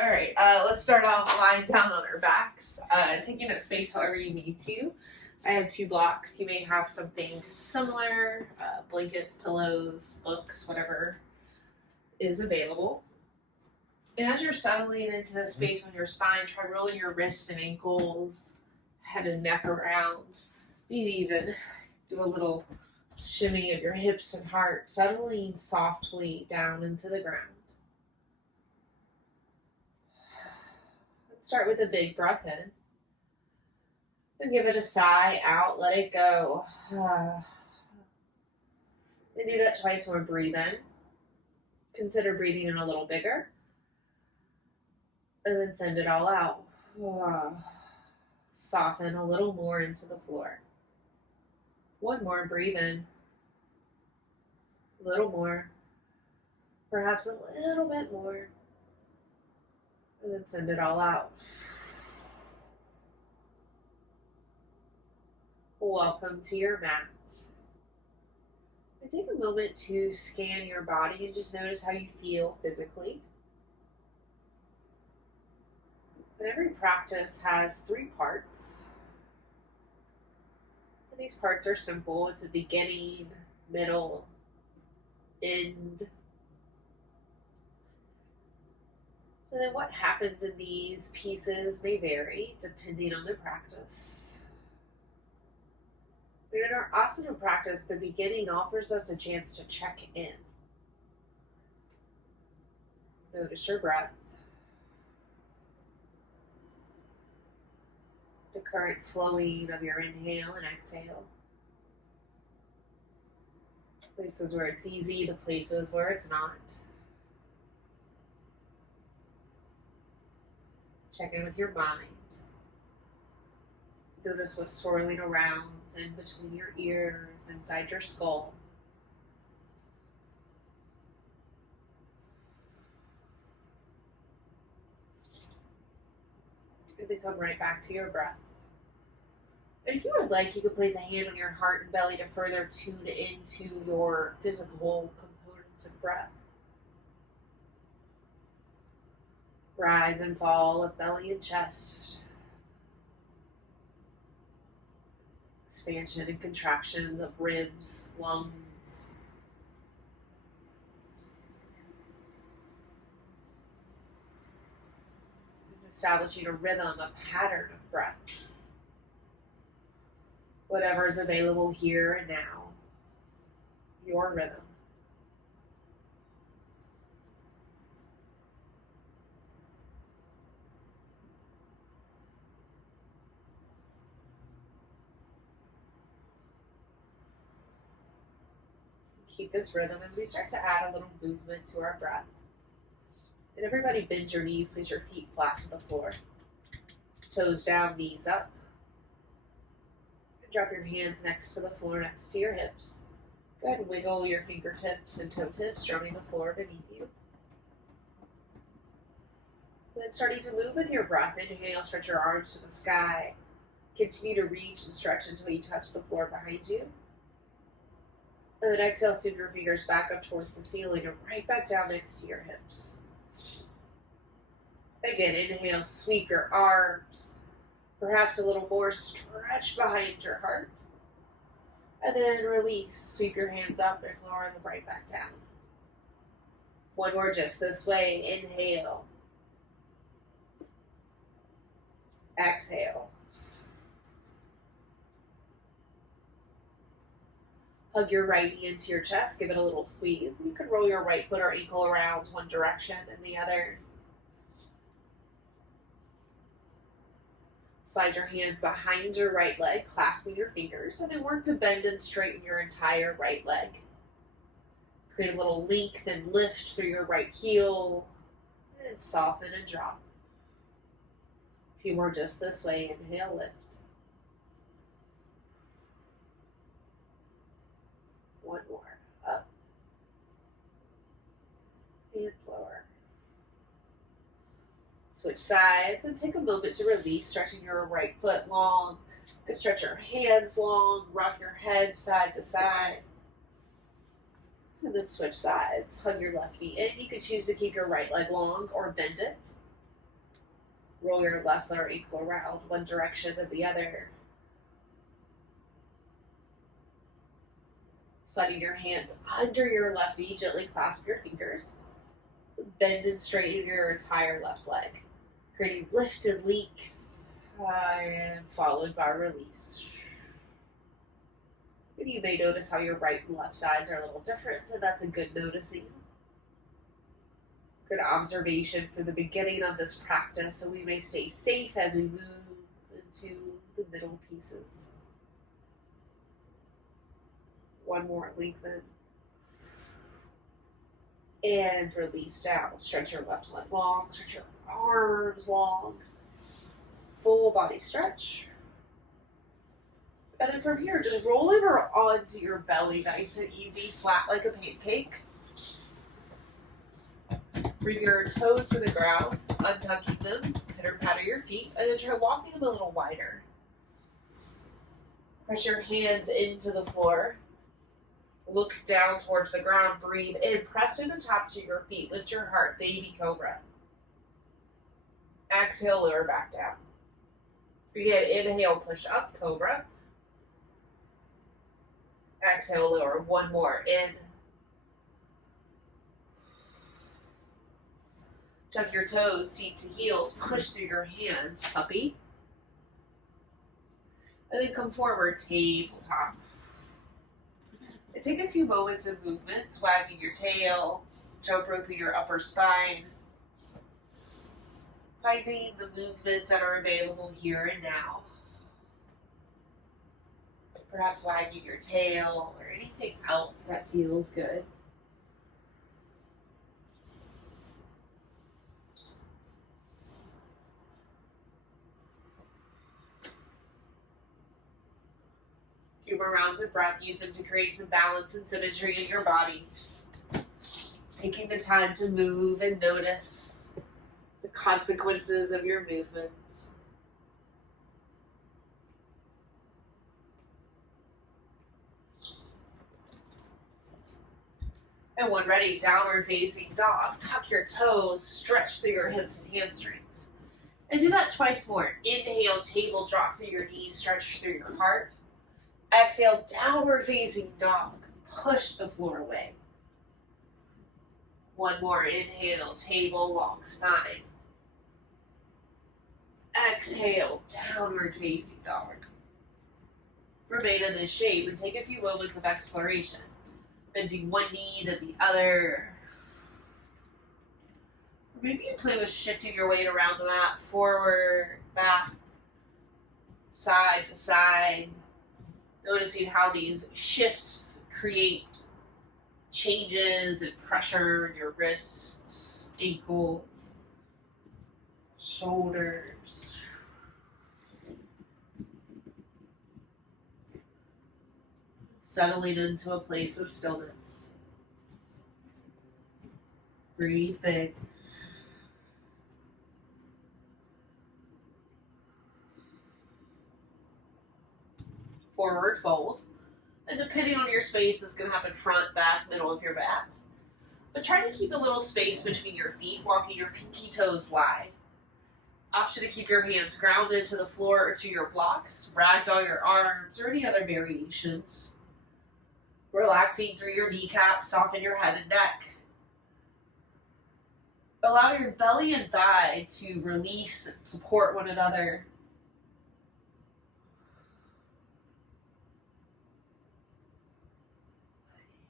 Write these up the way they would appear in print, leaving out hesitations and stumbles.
All right, let's start off lying down on our backs, taking up space however you need to. I have 2 blocks. You may have something similar, blankets, pillows, books, whatever is available. And as you're settling into the space on your spine, try rolling your wrists and ankles, head and neck around. Maybe even do a little shimmy of your hips and heart, settling softly down into the ground. Start with a big breath in. And give it a sigh out, let it go. And do that twice more. Breathe in. Consider breathing in a little bigger. And then send it all out. Soften a little more into the floor. One more, breathe in. A little more. Perhaps a little bit more. And then send it all out. Welcome to your mat. And take a moment to scan your body and just notice how you feel physically. And every practice has 3 parts. And these parts are simple. It's a beginning, middle, end. And then what happens in these pieces may vary depending on the practice. But in our asana practice, the beginning offers us a chance to check in. Notice your breath, the current flowing of your inhale and exhale. Places where it's easy, the places where it's not. Check in with your mind. Notice what's swirling around in between your ears, inside your skull. And then come right back to your breath. And if you would like, you could place a hand on your heart and belly to further tune into your physical components of breath. Rise and fall of belly and chest. Expansion and contraction of ribs, lungs. And establishing a rhythm, a pattern of breath. Whatever is available here and now. Your rhythm. Keep this rhythm as we start to add a little movement to our breath. And everybody bend your knees, place your feet flat to the floor. Toes down, knees up. And drop your hands next to the floor, next to your hips. Go ahead and wiggle your fingertips and toe tips, drumming the floor beneath you. And then starting to move with your breath. Inhale, stretch your arms to the sky. Continue to reach and stretch until you touch the floor behind you. And then exhale, scoop your fingers back up towards the ceiling and right back down next to your hips. Again, inhale, sweep your arms. Perhaps a little more stretch behind your heart. And then release, sweep your hands up and lower them right back down. One more just this way. Inhale. Exhale. Hug your right knee into your chest, give it a little squeeze. You can roll your right foot or ankle around one direction and the other. Slide your hands behind your right leg, clasping your fingers, and then work to bend and straighten your entire right leg. Create a little length and lift through your right heel, and soften and drop. A few more just this way. Inhale, lift. One more. Up. And lower. Switch sides and take a moment to release, stretching your right foot long. You can stretch your hands long, rock your head side to side. And then switch sides. Hug your left knee in. You can choose to keep your right leg long or bend it. Roll your left lower ankle around one direction then the other. Sliding your hands under your left knee, gently clasp your fingers. Bend and straighten your entire left leg, creating lift and leak, and followed by release. And you may notice how your right and left sides are a little different, so that's a good noticing. Good observation for the beginning of this practice, so we may stay safe as we move into the middle pieces. One more, lengthen. And release down. Stretch your left leg long, stretch your arms long. Full body stretch. And then from here, just roll over onto your belly, nice and easy, flat like a pancake. Bring your toes to the ground, untucking them, pitter-patter your feet, and then try walking them a little wider. Press your hands into the floor. Look down towards the ground, breathe in, press through the tops of your feet, lift your heart, baby cobra. Exhale, lower back down. Again, inhale, push up, cobra. Exhale, lower, one more, in. Tuck your toes, seat to heels, push through your hands, puppy. And then come forward, tabletop. And take a few moments of movement, wagging your tail, jump roping your upper spine, finding the movements that are available here and now. Perhaps wagging your tail or anything else that feels good. Few more rounds of breath. Use them to create some balance and symmetry in your body. Taking the time to move and notice the consequences of your movements. And when ready, downward facing dog. Tuck your toes, stretch through your hips and hamstrings. And do that twice more. Inhale, table drop through your knees, stretch through your heart. Exhale, downward facing dog. Push the floor away. One more, inhale, table, long spine. Exhale, downward facing dog. Remain in this shape and take a few moments of exploration. Bending one knee to the other. Maybe you play with shifting your weight around the mat, forward, back, side to side. Noticing how these shifts create changes and pressure in your wrists, ankles, shoulders. Settling into a place of stillness. Breathe big. Forward fold. And depending on your space, it's going to happen front, back, middle of your mat. But try to keep a little space between your feet, walking your pinky toes wide. Option to keep your hands grounded to the floor or to your blocks. Ragdoll your arms or any other variations. Relaxing through your kneecaps, soften your head and neck. Allow your belly and thigh to release and support one another.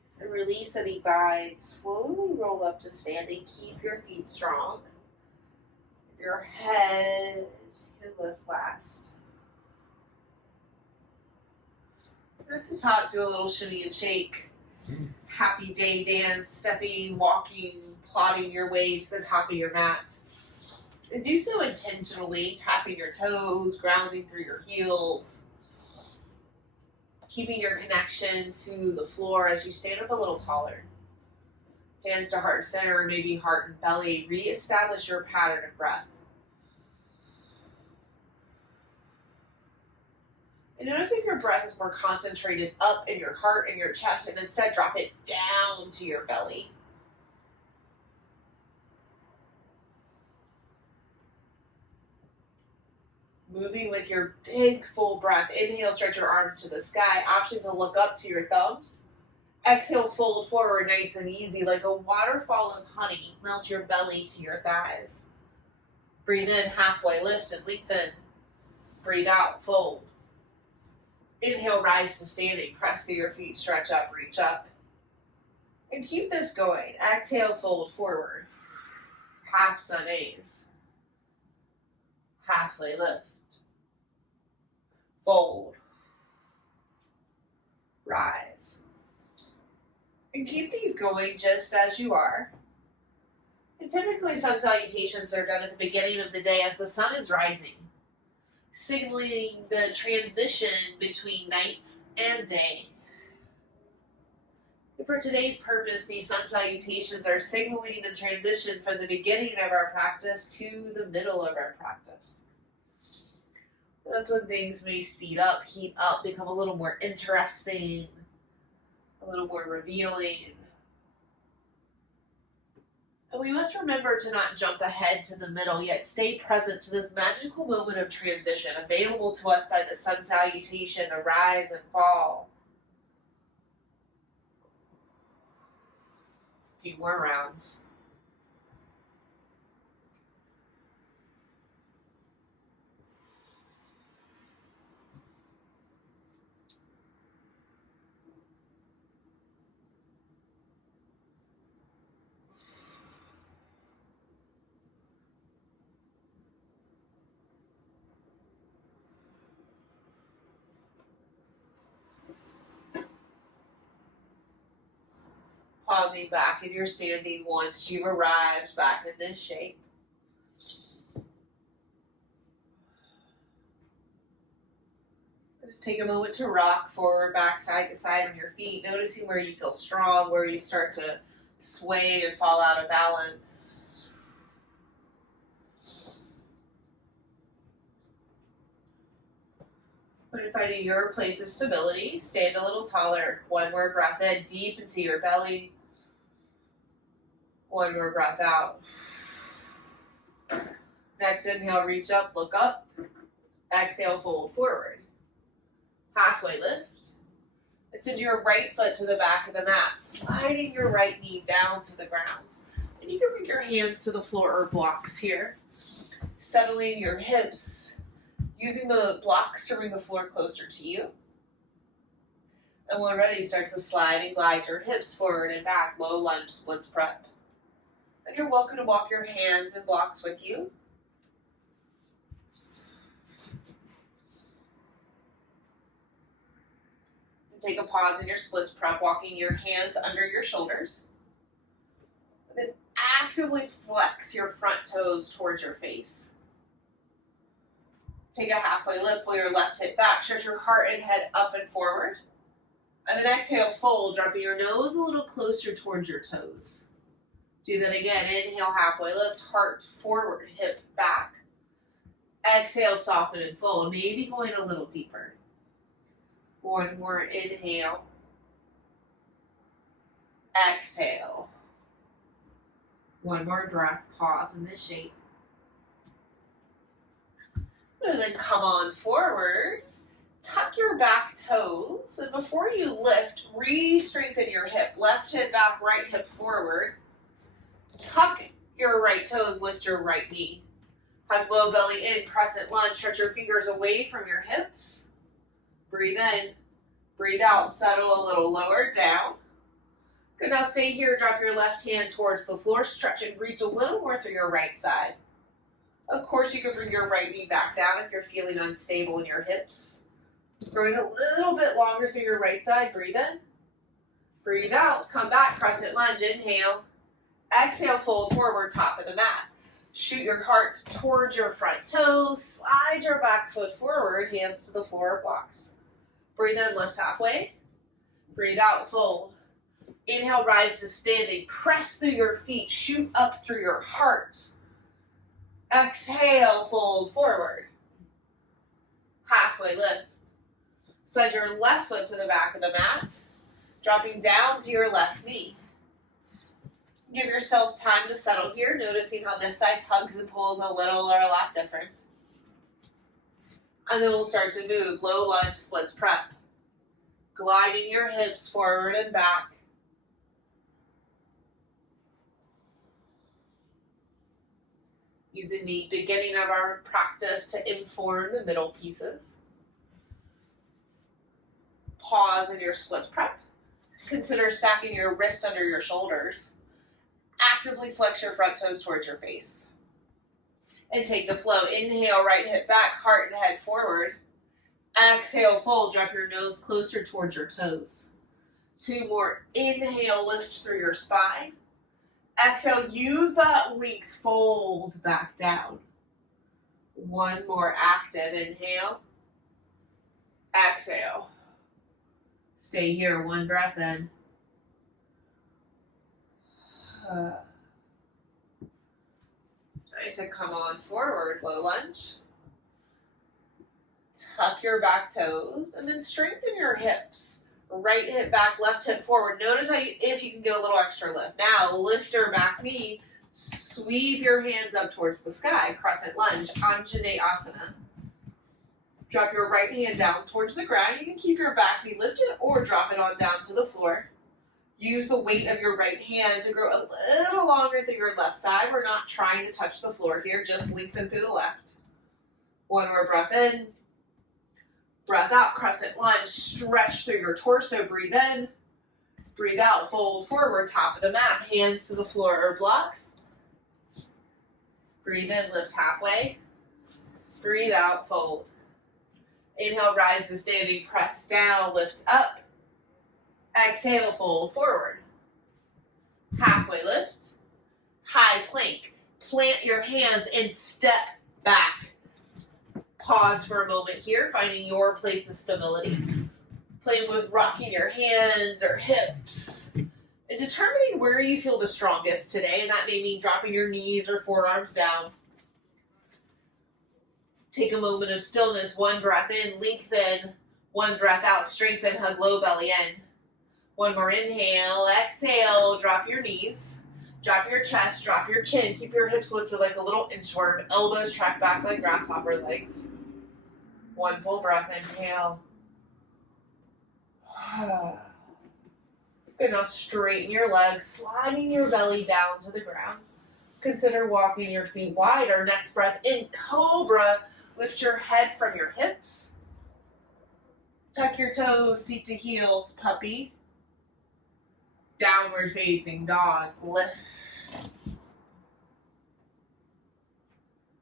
So release any bind. Slowly roll up to standing. Keep your feet strong. Your head can lift last. At the top, do a little shimmy and shake. Happy day dance, stepping, walking, plodding your way to the top of your mat. And do so intentionally, tapping your toes, grounding through your heels. Keeping your connection to the floor as you stand up a little taller. Hands to heart center, maybe heart and belly. Reestablish your pattern of breath. And notice if your breath is more concentrated up in your heart and your chest, and instead drop it down to your belly. Moving with your big full breath. Inhale, stretch your arms to the sky. Option to look up to your thumbs. Exhale, fold forward nice and easy like a waterfall of honey. Melt your belly to your thighs. Breathe in, halfway lift and lengthen. Breathe out, fold. Inhale, rise to standing. Press through your feet, stretch up, reach up. And keep this going. Exhale, fold forward. Half sun A's. Halfway lift. Fold. Rise. And keep these going just as you are. And typically sun salutations are done at the beginning of the day as the sun is rising, signaling the transition between night and day. And for today's purpose, these sun salutations are signaling the transition from the beginning of our practice to the middle of our practice. That's when things may speed up, heat up, become a little more interesting, a little more revealing. And we must remember to not jump ahead to the middle, yet stay present to this magical moment of transition available to us by the sun salutation, the rise and fall. A few more rounds. Pausing back in your standing once you've arrived back in this shape. Just take a moment to rock forward, back, side to side on your feet, noticing where you feel strong, where you start to sway and fall out of balance. When finding your place of stability, stand a little taller. One more breath in, deep into your belly. One more breath out. Next inhale, reach up, look up. Exhale, fold forward. Halfway lift. And send your right foot to the back of the mat, sliding your right knee down to the ground. And you can bring your hands to the floor or blocks here. Settling your hips, using the blocks to bring the floor closer to you. And when ready, start to slide and glide your hips forward and back, low lunge, splits prep. And you're welcome to walk your hands and blocks with you. And take a pause in your splits prep, walking your hands under your shoulders. And then actively flex your front toes towards your face. Take a halfway lift, pull your left hip back, stretch your heart and head up and forward. And then exhale, fold, dropping your nose a little closer towards your toes. Do that again. Inhale, halfway lift, heart forward, hip back. Exhale, soften and fold, maybe going a little deeper. One more inhale. Exhale. One more breath, pause in this shape. And then come on forward. Tuck your back toes. And before you lift, re-strengthen your hip. Left hip back, right hip forward. Tuck your right toes, lift your right knee. Hug low belly in, crescent lunge. Stretch your fingers away from your hips. Breathe in, breathe out, settle a little lower, down. Good, now stay here, drop your left hand towards the floor, stretch and reach a little more through your right side. Of course, you can bring your right knee back down if you're feeling unstable in your hips. Growing a little bit longer through your right side, breathe in. Breathe out, come back, crescent lunge, inhale. Exhale, fold forward, top of the mat. Shoot your heart towards your front toes, slide your back foot forward, hands to the floor or blocks. Breathe in, lift halfway. Breathe out, fold. Inhale, rise to standing. Press through your feet, shoot up through your heart. Exhale, fold forward. Halfway lift. Slide your left foot to the back of the mat, dropping down to your left knee. Give yourself time to settle here, noticing how this side tugs and pulls a little or a lot different. And then we'll start to move. Low lunge, splits prep. Gliding your hips forward and back. Using the beginning of our practice to inform the middle pieces. Pause in your splits prep. Consider stacking your wrist under your shoulders. Actively flex your front toes towards your face. And take the flow. Inhale, right hip back, heart and head forward. Exhale, fold, drop your nose closer towards your toes. 2 more. Inhale, lift through your spine. Exhale, use that length, fold back down. 1 more active. Inhale. Exhale. Stay here, 1 breath in. Nice, and come on forward, low lunge. Tuck your back toes, and then strengthen your hips. Right hip back, left hip forward. Notice if you can get a little extra lift. Now, lift your back knee, sweep your hands up towards the sky, crescent lunge, Anjaneyasana. Drop your right hand down towards the ground. You can keep your back knee lifted or drop it on down to the floor. Use the weight of your right hand to grow a little longer through your left side. We're not trying to touch the floor here, just lengthen through the left. 1 more breath in. Breath out, crescent lunge. Stretch through your torso. Breathe in. Breathe out, fold forward, top of the mat. Hands to the floor or blocks. Breathe in, lift halfway. Breathe out, fold. Inhale, rise to standing, press down, lift up. Exhale, fold forward. Halfway lift. High plank. Plant your hands and step back. Pause for a moment here, finding your place of stability. Playing with rocking your hands or hips. And determining where you feel the strongest today, and that may mean dropping your knees or forearms down. Take a moment of stillness, 1 breath in, lengthen, 1 breath out, strengthen, hug low belly in. 1 more inhale, exhale, drop your knees, drop your chest, drop your chin, keep your hips lifted like a little inchworm, elbows track back like grasshopper legs. 1 full breath, inhale. Good, now straighten your legs, sliding your belly down to the ground. Consider walking your feet wider. Next breath in, cobra. Lift your head from your hips. Tuck your toes, seat to heels, puppy. Downward facing dog, lift.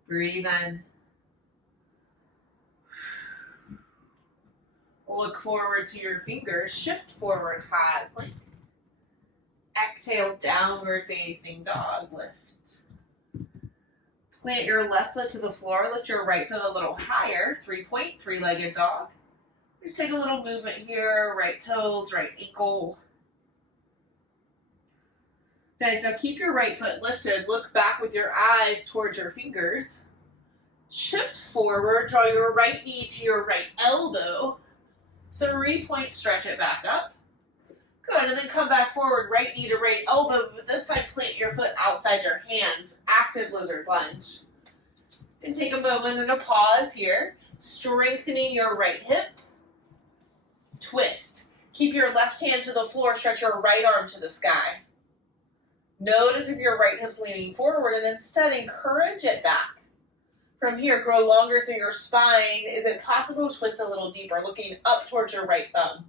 Breathe in. Look forward to your fingers, shift forward, high plank. Exhale, downward facing dog, lift. Plant your left foot to the floor, lift your right foot a little higher, 3-point, 3-legged dog. Just take a little movement here, right toes, right ankle. Nice, now keep your right foot lifted, look back with your eyes towards your fingers. Shift forward, draw your right knee to your right elbow. 3-point, stretch it back up. Good, and then come back forward, right knee to right elbow, but this time plant your foot outside your hands. Active lizard lunge. And take a moment and a pause here. Strengthening your right hip. Twist. Keep your left hand to the floor, stretch your right arm to the sky. Notice if your right hip's leaning forward and instead encourage it back. From here, grow longer through your spine. Is it possible to twist a little deeper, looking up towards your right thumb?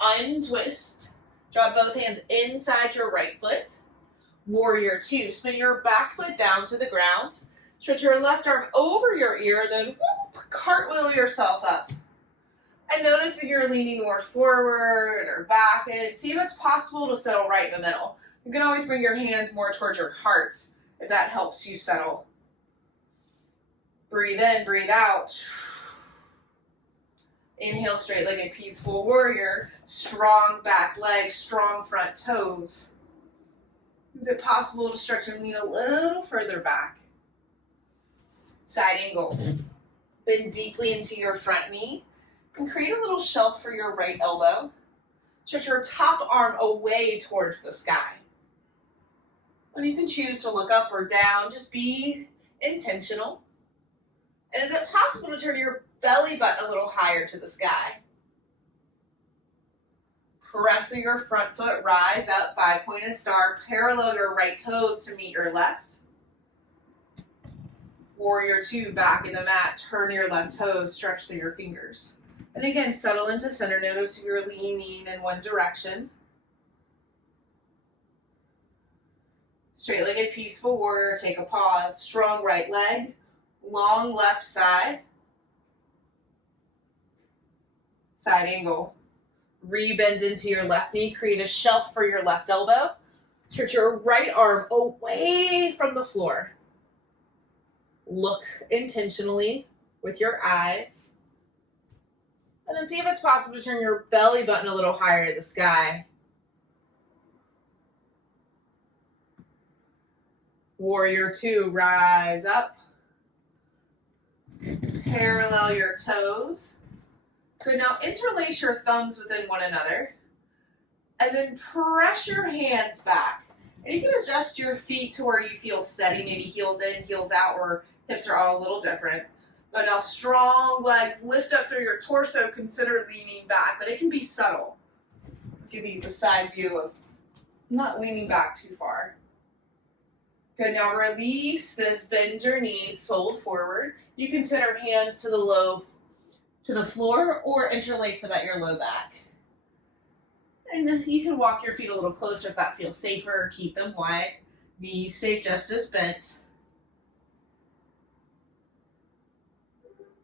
Untwist. Drop both hands inside your right foot. Warrior 2. Spin your back foot down to the ground. Stretch your left arm over your ear, then whoop, cartwheel yourself up. And notice if you're leaning more forward or back, and see if it's possible to settle right in the middle. You can always bring your hands more towards your heart if that helps you settle. Breathe in, breathe out. Inhale, straight-legged peaceful warrior. Strong back leg, strong front toes. Is it possible to stretch and lean a little further back? Side angle. Bend deeply into your front knee and create a little shelf for your right elbow. Stretch your top arm away towards the sky. And you can choose to look up or down. Just be intentional. And is it possible to turn your belly button a little higher to the sky? Press through your front foot, rise up, 5-pointed star, parallel your right toes to meet your left. Warrior 2, back in the mat, turn your left toes, stretch through your fingers. And again, settle into center. Notice if you're leaning in one direction. Straight-legged peaceful warrior, take a pause. Strong right leg, long left side. Side angle. Rebend into your left knee, create a shelf for your left elbow. Stretch your right arm away from the floor. Look intentionally with your eyes. And then see if it's possible to turn your belly button a little higher to the sky. Warrior 2, rise up. Parallel your toes. Good, now interlace your thumbs within one another. And then press your hands back. And you can adjust your feet to where you feel steady, maybe heels in, heels out, or hips are all a little different. Good, now strong legs, lift up through your torso, consider leaning back, but it can be subtle. I'll give you the side view of not leaning back too far. Good, now release this, bend your knees, fold forward. You consider hands to the floor or interlace them at your low back. And then you can walk your feet a little closer if that feels safer, or keep them wide. Knees stay just as bent.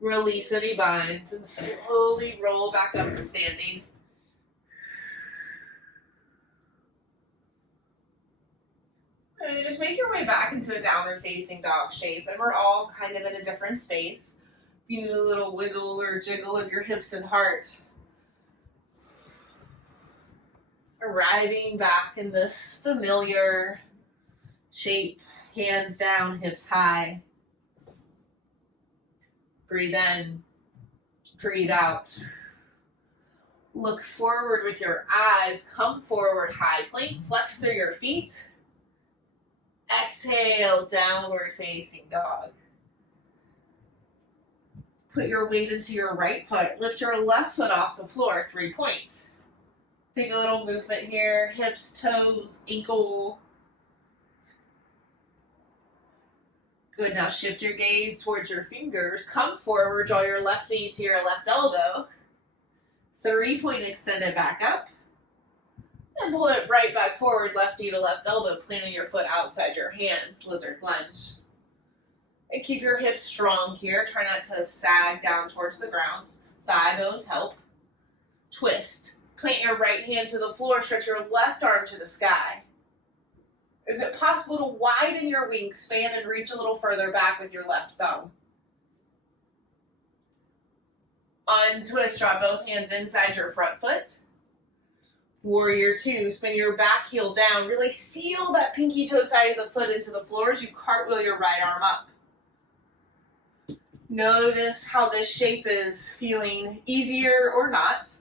Release any binds and slowly roll back up to standing. And then just make your way back into a downward facing dog shape, and we're all kind of in a different space. If you need a little wiggle or jiggle of your hips and heart. Arriving back in this familiar shape, hands down, hips high. Breathe in, breathe out. Look forward with your eyes, come forward, high plank, flex through your feet. Exhale, downward facing dog. Put your weight into your right foot. Lift your left foot off the floor, 3 points. Take a little movement here, hips, toes, ankle. Good, now shift your gaze towards your fingers. Come forward, draw your left knee to your left elbow. 3-point extended back up. And pull it right back forward, left knee to left elbow, planting your foot outside your hands, lizard lunge. And keep your hips strong here. Try not to sag down towards the ground. Thigh bones help. Twist. Plant your right hand to the floor, stretch your left arm to the sky. Is it possible to widen your wingspan and reach a little further back with your left thumb? Untwist, draw both hands inside your front foot. Warrior 2, spin your back heel down. Really seal that pinky toe side of the foot into the floor as you cartwheel your right arm up. Notice how this shape is feeling easier or not.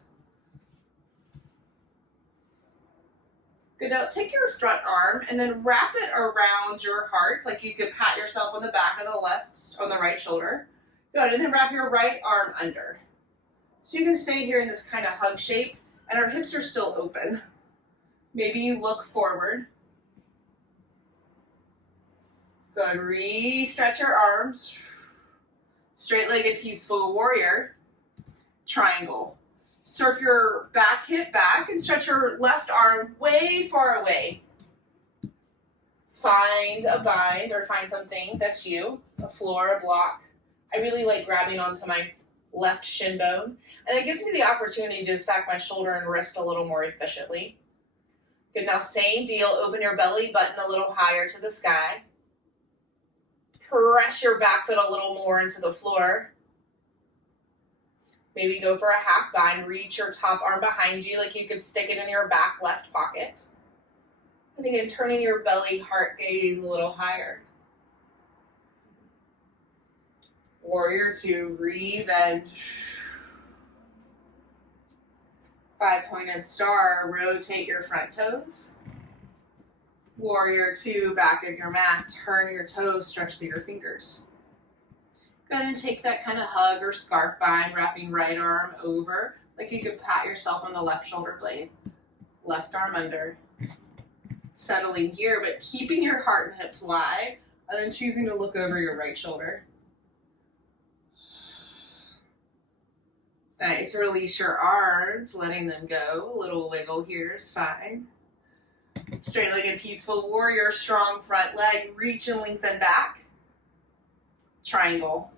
Good, now take your front arm and then wrap it around your heart, like you could pat yourself on the back of the left, on the right shoulder. Good, and then wrap your right arm under. So you can stay here in this kind of hug shape, and our hips are still open. Maybe you look forward. Good, re-stretch your arms. Straight-legged peaceful warrior, triangle. Surf your back hip back and stretch your left arm way far away. Find a bind or find something that's you, a floor, a block. I really like grabbing onto my left shin bone, and it gives me the opportunity to stack my shoulder and wrist a little more efficiently. Good, now same deal, open your belly button a little higher to the sky. Press your back foot a little more into the floor. Maybe go for a half bind, reach your top arm behind you like you could stick it in your back left pocket. And again, turning your belly heart gaze a little higher. Warrior 2, re-bend. 5-pointed star, rotate your front toes. Warrior 2, back of your mat, turn your toes, stretch through your fingers. Go ahead and take that kind of hug or scarf bind, wrapping right arm over, like you could pat yourself on the left shoulder blade. Left arm under. Settling here, but keeping your heart and hips wide, and then choosing to look over your right shoulder. Nice, release your arms, letting them go. A little wiggle here is fine. Straight-legged peaceful warrior, strong front leg, reach and lengthen back. Triangle.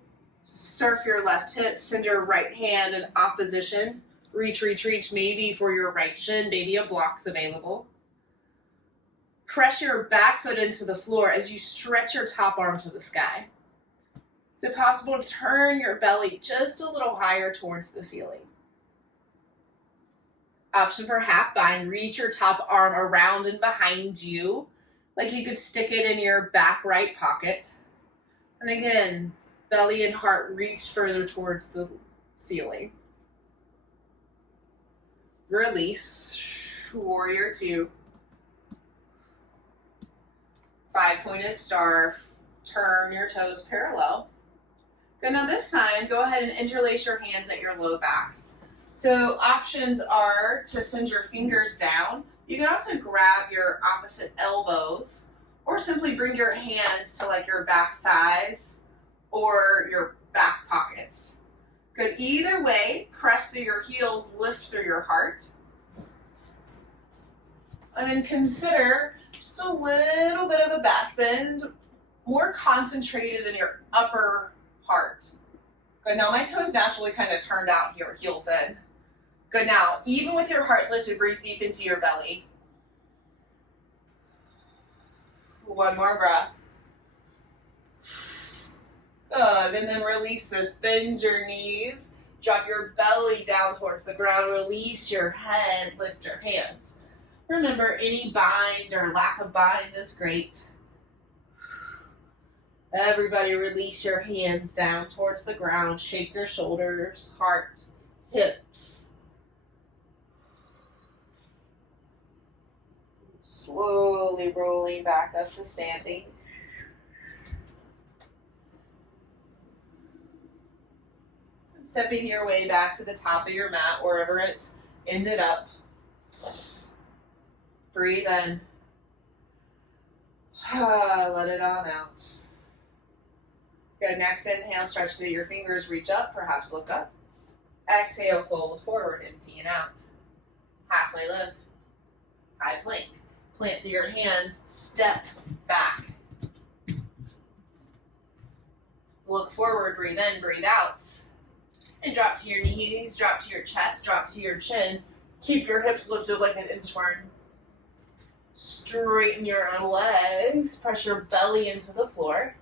Surf your left hip, send your right hand in opposition. Reach, reach, reach, maybe for your right shin, maybe a block's available. Press your back foot into the floor as you stretch your top arm to the sky. Is it possible to turn your belly just a little higher towards the ceiling? Option for half bind, reach your top arm around and behind you, like you could stick it in your back right pocket. And again, belly and heart reach further towards the ceiling. Release, warrior two. 5-pointed star, turn your toes parallel. Good, now this time, go ahead and interlace your hands at your low back. So options are to send your fingers down. You can also grab your opposite elbows or simply bring your hands to like your back thighs or your back pockets. Good, either way, press through your heels, lift through your heart. And then consider just a little bit of a back bend, more concentrated in your upper part. Good, now my toes naturally kind of turned out here, heels in. Good, now even with your heart lifted, breathe deep into your belly. One more breath. Good, and then release this, bend your knees, drop your belly down towards the ground, release your head, lift your hands. Remember, any bind or lack of bind is great. Everybody release your hands down towards the ground. Shake your shoulders, heart, hips. Slowly rolling back up to standing. And stepping your way back to the top of your mat, wherever it ended up. Breathe in. Let it on out. Good, next inhale, stretch through your fingers, reach up, perhaps look up. Exhale, fold forward, emptying out. Halfway lift. High plank. Plant through your hands, step back. Look forward, breathe in, breathe out. And drop to your knees, drop to your chest, drop to your chin. Keep your hips lifted like an inchworm. Straighten your legs, press your belly into the floor.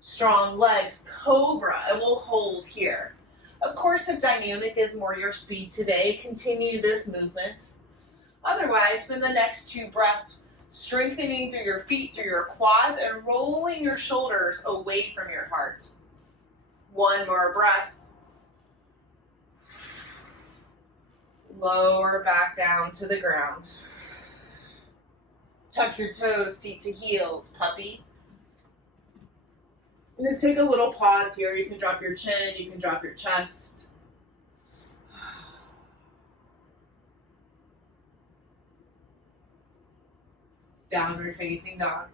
Strong legs, cobra, and we'll hold here. Of course, if dynamic is more your speed today, continue this movement. Otherwise, spend the next 2 breaths strengthening through your feet, through your quads, and rolling your shoulders away from your heart. One more breath. Lower back down to the ground. Tuck your toes, seat to heels, puppy. And just take a little pause here. You can drop your chin, you can drop your chest. Downward facing dog.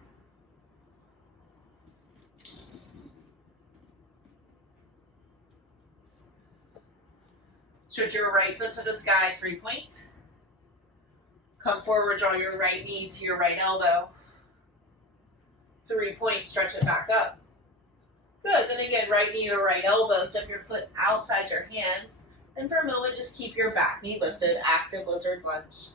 Stretch your right foot to the sky, 3-point. Come forward, draw your right knee to your right elbow. 3-point, stretch it back up. Good, then again, right knee to right elbow, step your foot outside your hands, and for a moment, just keep your back knee lifted, active lizard lunge.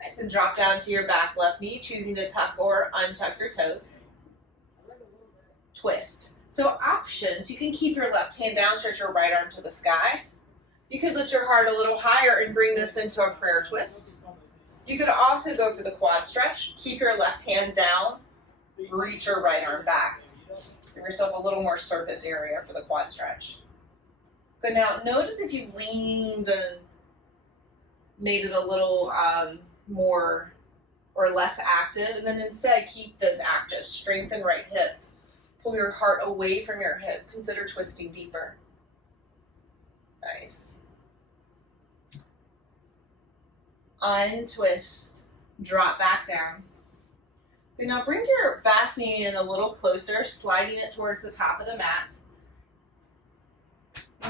Nice, and drop down to your back left knee, choosing to tuck or untuck your toes. Twist. So options, you can keep your left hand down, stretch your right arm to the sky. You could lift your heart a little higher and bring this into a prayer twist. You could also go for the quad stretch, keep your left hand down, reach your right arm back. Give yourself a little more surface area for the quad stretch. Good, now notice if you leaned and made it a little more or less active, and then instead keep this active. Strengthen right hip, Pull your heart away from your hip. Consider twisting deeper. Nice. Untwist. Drop back down. Okay, now bring your back knee in a little closer, sliding it towards the top of the mat.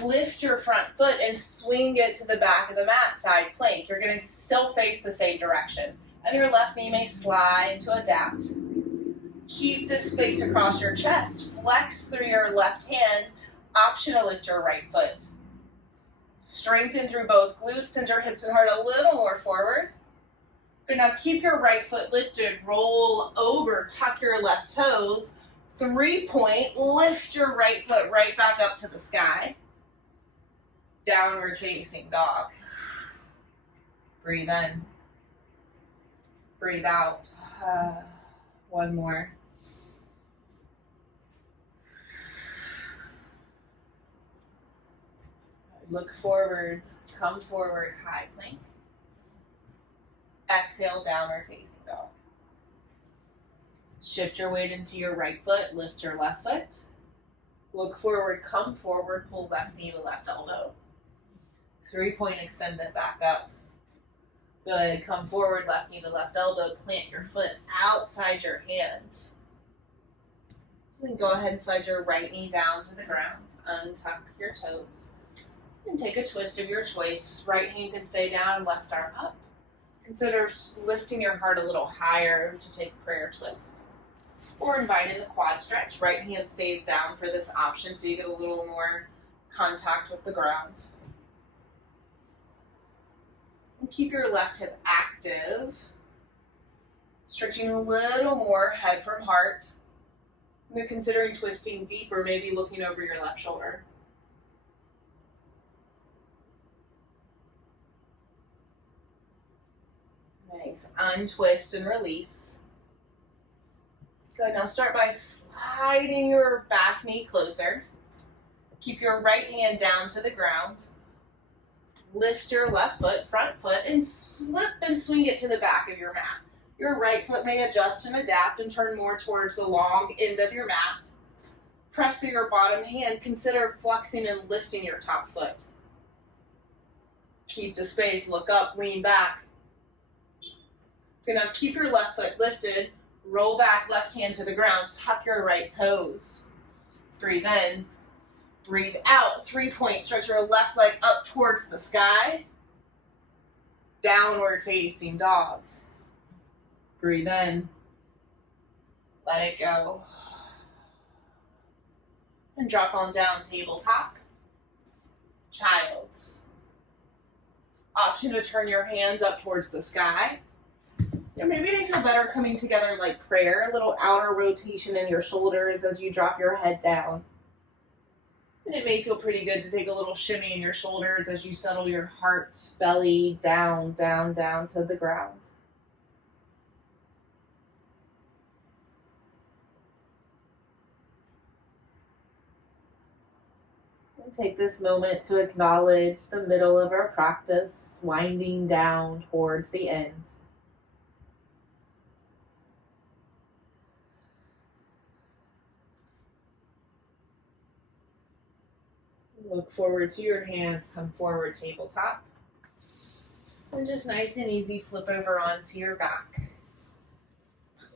Lift your front foot and swing it to the back of the mat, side plank. You're going to still face the same direction. And your left knee may slide to adapt. Keep this space across your chest. Flex through your left hand. Option to lift your right foot. Strengthen through both glutes. Send your hips and heart a little more forward. Good, now keep your right foot lifted. Roll over. Tuck your left toes. 3-point. Lift your right foot right back up to the sky. Downward facing dog. Breathe in. Breathe out. One more. Look forward. Come forward. High plank. Exhale, downward facing dog. Shift your weight into your right foot. Lift your left foot. Look forward. Come forward. Pull left knee to left elbow. 3-point, extend it back up. Good. Come forward, left knee to left elbow. Plant your foot outside your hands. Then go ahead and slide your right knee down to the ground. Untuck your toes. And take a twist of your choice. Right hand can stay down, left arm up. Consider lifting your heart a little higher to take a prayer twist. Or inviting the quad stretch. Right hand stays down for this option so you get a little more contact with the ground. And keep your left hip active. Stretching a little more head from heart. And you're considering twisting deeper, maybe looking over your left shoulder. Nice. Untwist and release. Good. Now start by sliding your back knee closer. Keep your right hand down to the ground. Lift your left foot, front foot, and slip and swing it to the back of your mat. Your right foot may adjust and adapt and turn more towards the long end of your mat. Press through your bottom hand. Consider flexing and lifting your top foot. Keep the space. Look up, lean back. You're going to keep your left foot lifted. Roll back, left hand to the ground. Tuck your right toes. Breathe in. Breathe out. 3-point. Stretch your left leg up towards the sky. Downward facing dog. Breathe in. Let it go. And drop on down, tabletop. Child's. Option to turn your hands up towards the sky. Or maybe they feel better coming together like prayer. A little outer rotation in your shoulders as you drop your head down. And it may feel pretty good to take a little shimmy in your shoulders as you settle your heart, belly down, down, down to the ground. And take this moment to acknowledge the middle of our practice, winding down towards the end. Look forward to your hands, come forward, tabletop. And just nice and easy, flip over onto your back.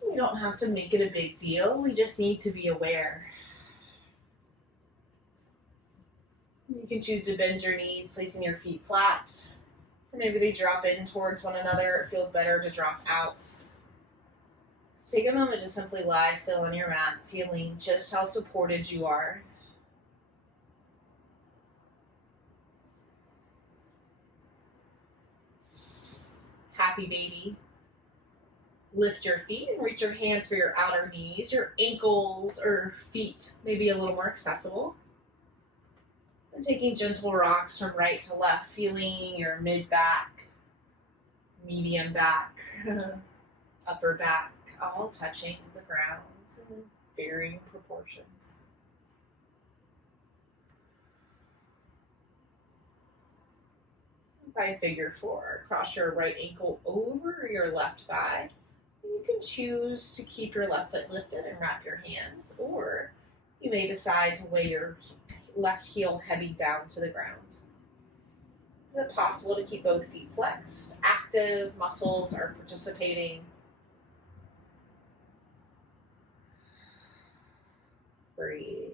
We don't have to make it a big deal, we just need to be aware. You can choose to bend your knees, placing your feet flat. Or maybe they drop in towards one another, it feels better to drop out. Just take a moment to simply lie still on your mat, feeling just how supported you are. Happy baby. Lift your feet and reach your hands for your outer knees. Your ankles or feet may be a little more accessible. And taking gentle rocks from right to left, feeling your mid-back, medium back, upper back, all touching the ground in varying proportions. Find figure 4. Cross your right ankle over your left thigh. You can choose to keep your left foot lifted and wrap your hands, or You may decide to lay your left heel heavy down to the ground. Is it possible to keep both feet flexed? Active muscles are participating. Breathe.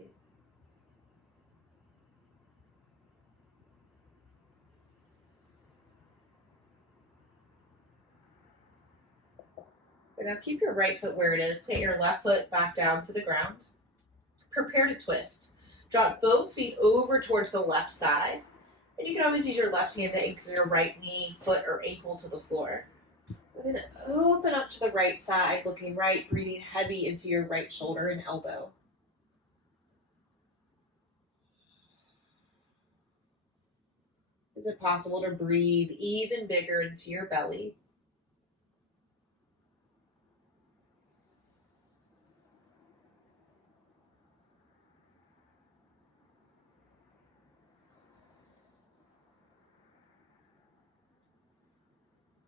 Now keep your right foot where it is. Put your left foot back down to the ground. Prepare to twist. Drop both feet over towards the left side. And you can always use your left hand to anchor your right knee, foot, or ankle to the floor. And then open up to the right side, looking right, breathing heavy into your right shoulder and elbow. Is it possible to breathe even bigger into your belly?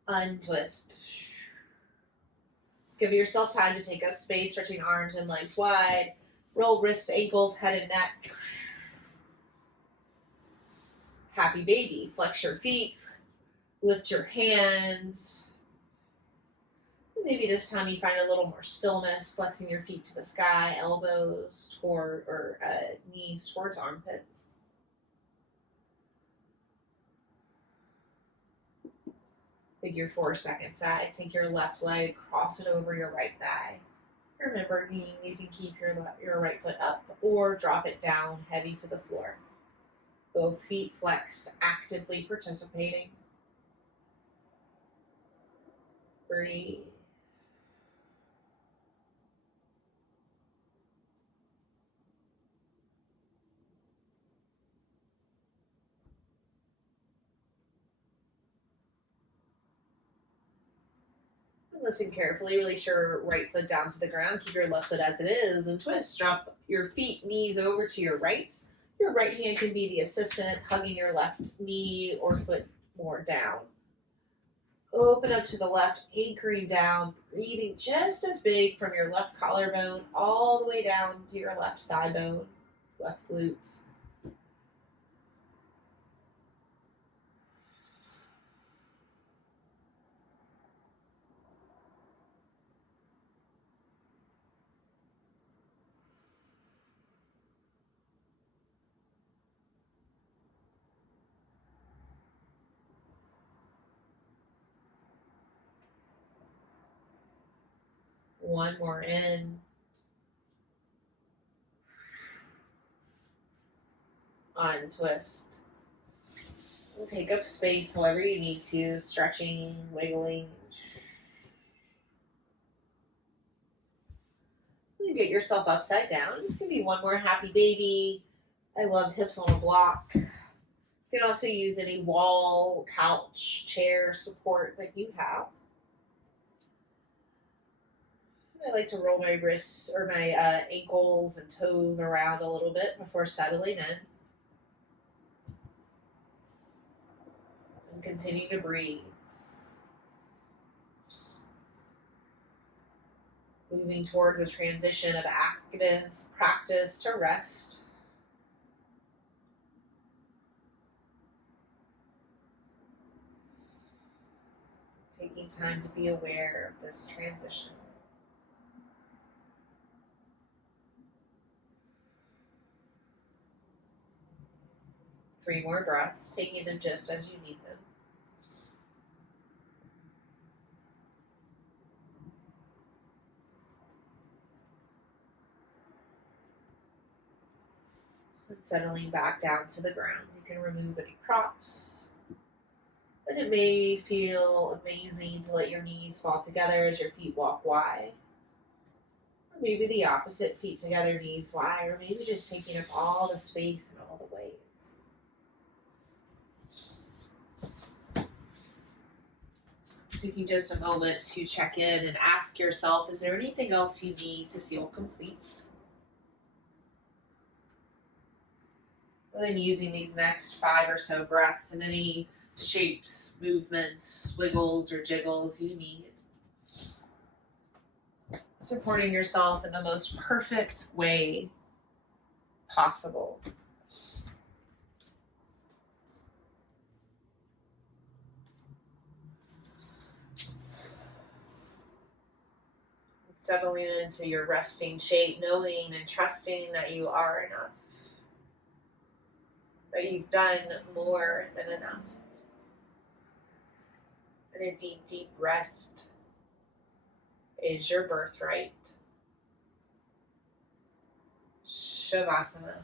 Untwist. Give yourself time to take up space, stretching arms and legs wide. Roll wrists, ankles, head and neck. Happy baby. Flex your feet. Lift your hands. Maybe this time you find a little more stillness, flexing your feet to the sky, elbows toward or knees towards armpits. Figure 4 second side. Take your left leg, cross it over your right thigh. Remember, you can keep your right foot up or drop it down heavy to the floor. Both feet flexed, actively participating. Breathe. Listen carefully, release your right foot down to the ground, keep your left foot as it is, and twist. Drop your feet, knees over to your right. Your right hand can be the assistant, hugging your left knee or foot more down. Open up to the left, anchoring down, breathing just as big from your left collarbone all the way down to your left thigh bone, left glutes. One more in. Untwist. And take up space however you need to, stretching, wiggling. You get yourself upside down. This can be one more happy baby. I love hips on a block. You can also use any wall, couch, chair support that you have. I like to roll my wrists or my ankles and toes around a little bit before settling in. And continue to breathe. Moving towards a transition of active practice to rest. Taking time to be aware of this transition. Three more breaths, taking them just as you need them. And settling back down to the ground. You can remove any props. And it may feel amazing to let your knees fall together as your feet walk wide. Or maybe the opposite, feet together, knees wide. Or maybe just taking up all the space and all the ways. Taking just a moment to check in and ask yourself, is there anything else you need to feel complete? And then using these next 5 or so breaths in any shapes, movements, wiggles, or jiggles you need. Supporting yourself in the most perfect way possible. Settling into your resting shape, knowing and trusting that you are enough, that you've done more than enough. And a deep, deep rest is your birthright. Shavasana.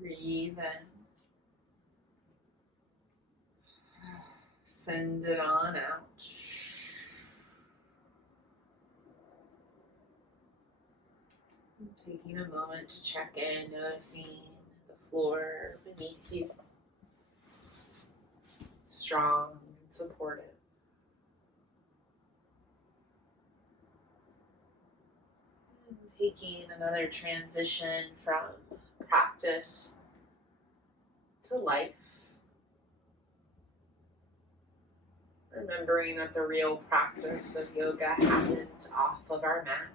Breathe in. Send it on out. Taking a moment to check in, noticing the floor beneath you. Strong and supportive. And taking another transition from practice to life. Remembering that the real practice of yoga happens off of our mat.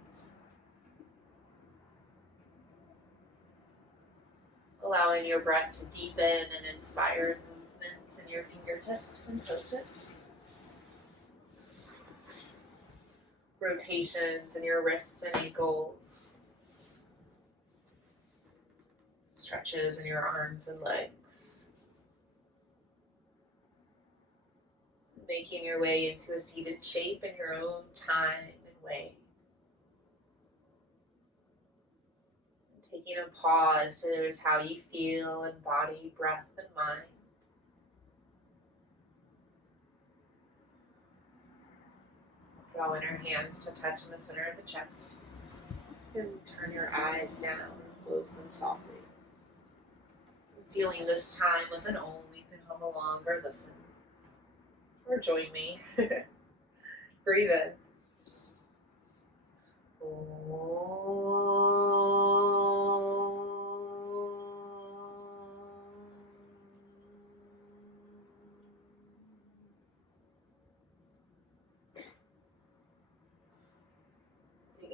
Allowing your breath to deepen and inspire movements in your fingertips and toe tips. Rotations in your wrists and ankles. Stretches in your arms and legs. Making your way into a seated shape in your own time and way. Taking a pause to notice how you feel in body, breath, and mind. Drawing your hands to touch in the center of the chest. And turn your eyes down and close them softly. And sealing this time with an Om, you can hum along or listen. Or join me. Breathe in.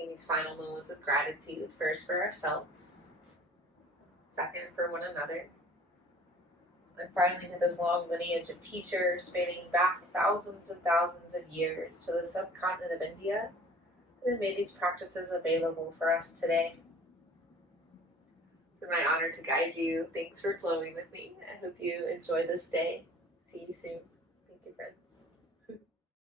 these final moments of gratitude, first for ourselves, second for one another, and finally to this long lineage of teachers spanning back thousands and thousands of years to the subcontinent of India that have made these practices available for us today. It's my honor to guide you. Thanks for flowing with me. I hope you enjoy this day. See you soon. Thank you, friends.